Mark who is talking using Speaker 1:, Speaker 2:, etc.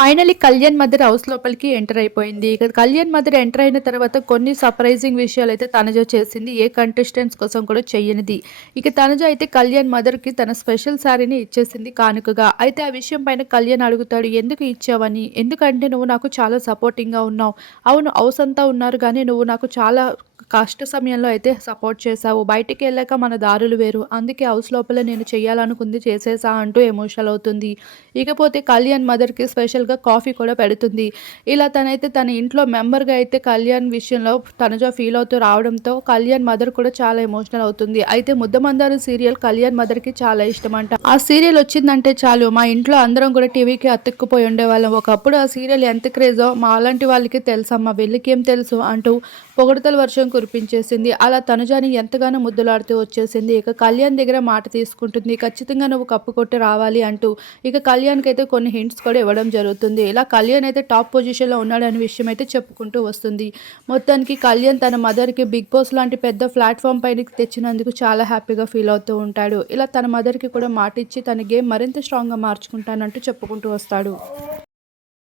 Speaker 1: Finally Kalyan mother house లోపలికి enter అయిపోయింది. ఇక కళ్యాణ్ మదర్ ఎంటర్ అయిన తర్వాత కొన్ని సర్ప్రైజింగ్ విషయాలు అయితే తనజ చేసింది. ఏ కంటెస్టెంట్స్ కోసం కూడా చేయనిది. ఇక తనజ అయితే కళ్యాణ్ మదర్కి తన స్పెషల్ శారీని ఇచ్చేసింది కానుకగా. అయితే ఆ విషయం పైన కళ్యాణ్ అడుగుతాడు ఎందుకు ఇచ్చావని? ఎందుకంటే నువ్వు నాకు చాలా సపోర్టింగ్గా ఉన్నావు. అవును హౌస్ అంతా ఉన్నారు కానీ నువ్వు నాకు చాలా కష్ట సమయంలో అయితే సపోర్ట్ చేశావు. బయటికి వెళ్ళాక మన దారులు వేరు. అందుకే హౌస్ లోపల నేను చేయాలనుకుంది చేసేసా అంటూ ఎమోషనల్ అవుతుంది. ఇకపోతే కళ్యాణ్ మదర్కి స్పెషల్గా కాఫీ కూడా పెడుతుంది. ఇలా తనైతే తన ఇంట్లో మెంబర్గా అయితే కళ్యాణ్ విషయంలో తనజో ఫీల్ అవుతూ రావడంతో కళ్యాణ్ మదర్ కూడా చాలా ఎమోషనల్ అవుతుంది. అయితే ముద్దమందారు సీరియల్ కళ్యాణ్ మదర్కి చాలా ఇష్టం అంట ఆ సీరియల్ వచ్చిందంటే చాలు. మా ఇంట్లో అందరం కూడా టీవీకి అతుక్కుపోయి ఉండేవాళ్ళం. ఒకప్పుడు ఆ సీరియల్ ఎంత క్రేజో మా అలాంటి వాళ్ళకి తెలుసమ్మా వీళ్ళకి ఏం తెలుసు అంటూ పొగడతల వర్షం కురిపించేసింది. అలా తనుజాని ఎంతగానో ముద్దులాడుతూ వచ్చేసింది. ఇక కళ్యాణ్ దగ్గర మాట తీసుకుంటుంది. ఖచ్చితంగా నువ్వు కప్పు కొట్టి రావాలి అంటూ ఇక కళ్యాణ్కి అయితే కొన్ని హింట్స్ కూడా ఇవ్వడం జరుగుతుంది. ఇలా కళ్యాణ్ అయితే టాప్ పొజిషన్లో ఉన్నాడనే విషయం అయితే చెప్పుకుంటూ వస్తుంది. మొత్తానికి కళ్యాణ్ తన మదర్కి బిగ్ బాస్ లాంటి పెద్ద ప్లాట్ఫామ్ పైన తెచ్చినందుకు చాలా హ్యాపీగా ఫీల్ అవుతూ ఉంటాడు. ఇలా తన మదర్కి కూడా మాట ఇచ్చి తన గేమ్ మరింత స్ట్రాంగ్గా మార్చుకుంటానంటూ చెప్పుకుంటూ వస్తాడు.